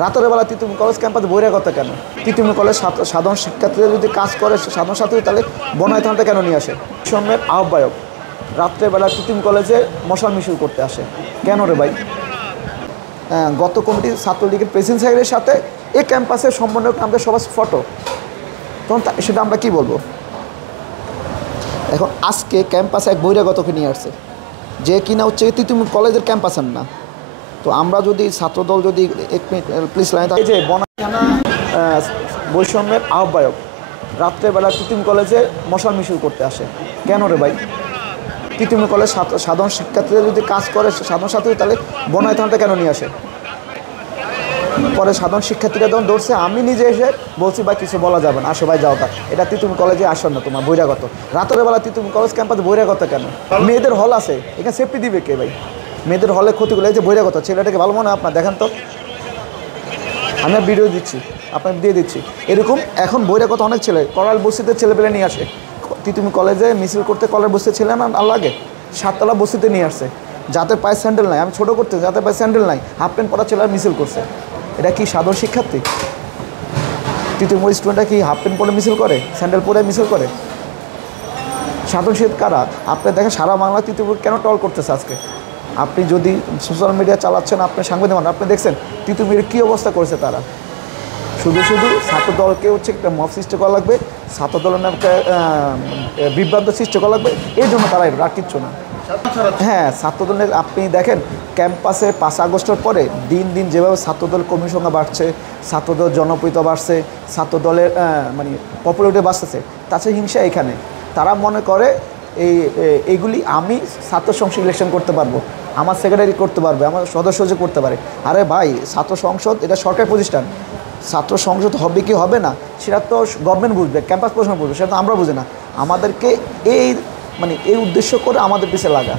রাতের বেলা তিতুমির কলেজ ক্যাম্পাসে বহিরাগত কেন? তিতুমির কলেজ সাধারণ শিক্ষার্থীরা যদি কাজ করে সাধারণ ছাত্রী, তাহলে বনায়তনটা কেন নিয়ে আসে? সন্ধ্যের আহ্বায়ক রাত্রেবেলা তিতুমির কলেজে মশাল মিছিল করতে আসে কেন রে ভাই? গত কমিটি ছাত্রলীগের প্রেসিডেন্ট সাহেবের সাথে এই ক্যাম্পাসের সমন্বয়ক আমাদের সবার ফটো, তখন সেটা আমরা কি বলবো? এখন আজকে ক্যাম্পাসে এক বহিরাগতকে নিয়ে আসছে, যে কিনা হচ্ছে তিতুমির কলেজের ক্যাম্পাসের না। তো আমরা যদি ছাত্রদল যদি এক মিনিট প্লিজ লাইন, এই যে বনায়না বৈষম্যের আহ্বায়ক রাত্রেবেলা তিতুমির কলেজে মশাল মিছিল করতে আসে কেন রে ভাই? তিতুমির কলেজ সাধারণ শিক্ষার্থীরা যদি কাজ করে সাধারণ ছাত্রী, তাহলে বনায়তনটা কেন নিয়ে আসে? পরে সাধারণ শিক্ষার্থীরা যখন দৌড়ছে, আমি নিজে এসে বলছি ভাই কিছু বলা যাবে না, আসো ভাই যাও, তা এটা তিতুমির কলেজে আসন না, তোমার বহিরাগত। রাতের বেলা তিতুমির কলেজ ক্যাম্পাসে বহিরাগত কেন? মেয়েদের হল আছে, এখানে সেফটি দিবে কে ভাই? মেয়েদের হলে ক্ষতিগুলো, এই যে বহিরাগত ছেলেটাকে ভালো মনে হয় আপনার? দেখেন তো, আমি ভিডিও দিচ্ছি, আপনাকে দিয়ে দিচ্ছি। এরকম এখন বহিরাগত অনেক ছেলে করাল বস্তিতে ছেলেপেলে নিয়ে আসে। তিতুমির কলেজে মিছিল করতে কলার বস্তিতে ছেলে না লাগে, 7তলা বস্তিতে নিয়ে আসছে। যাদের পায়ে স্যান্ডেল নাই, আমি ছোটো করতে, যাদের পায়ে স্যান্ডেল নাই, হাফ প্যান্ট পরা ছেলেরা মিছিল করছে। এটা কি সাধারণ শিক্ষার্থী? তিতুমির স্টুডেন্টরা কি হাফ প্যান্ট পরে মিছিল করে, স্যান্ডেল পরে মিছিল করে? সাধারণ শিক্ষার্থী কারা? আপনি দেখেন সারা বাংলা তিতুমির কেন টল করতেছে আজকে? আপনি যদি সোশ্যাল মিডিয়া চালাচ্ছেন, আপনি সাংবাদিক মানুষ, আপনি দেখছেন তিতুমির কী অবস্থা করেছে তারা। শুধু ছাত্রদলকে হচ্ছে একটা মব সৃষ্টি করা লাগবে, ছাত্রদলের নামে বিভ্রান্ত সৃষ্টি করা লাগবে, এই জন্য তারা আর কিচ্ছু না। হ্যাঁ, ছাত্রদলের আপনি দেখেন ক্যাম্পাসে 5 আগস্টের পরে দিন দিন যেভাবে ছাত্রদল কর্মী সংখ্যা বাড়ছে, ছাত্রদল জনপ্রিয়তা বাড়ছে, ছাত্রদলের মানে পপুলারিটি বাড়তেছে, তাছাড়া হিংসা এখানে। তারা মনে করে এইগুলি আমি ছাত্র সংসদ ইলেকশন করতে পারবো, আমার সেক্রেটারি করতে পারবে, আমার সদস্য যে করতে পারে। আরে ভাই, ছাত্র সংসদ এটা সরকারি প্রতিষ্ঠান, ছাত্র সংসদ হবে কি হবে না সেটা তো গভর্নমেন্ট বুঝবে, ক্যাম্পাস প্রশাসন বুঝবে, সেটা তো আমরা বুঝি না। আমাদেরকে এই উদ্দেশ্য করে আমাদের পিছিয়ে লাগা।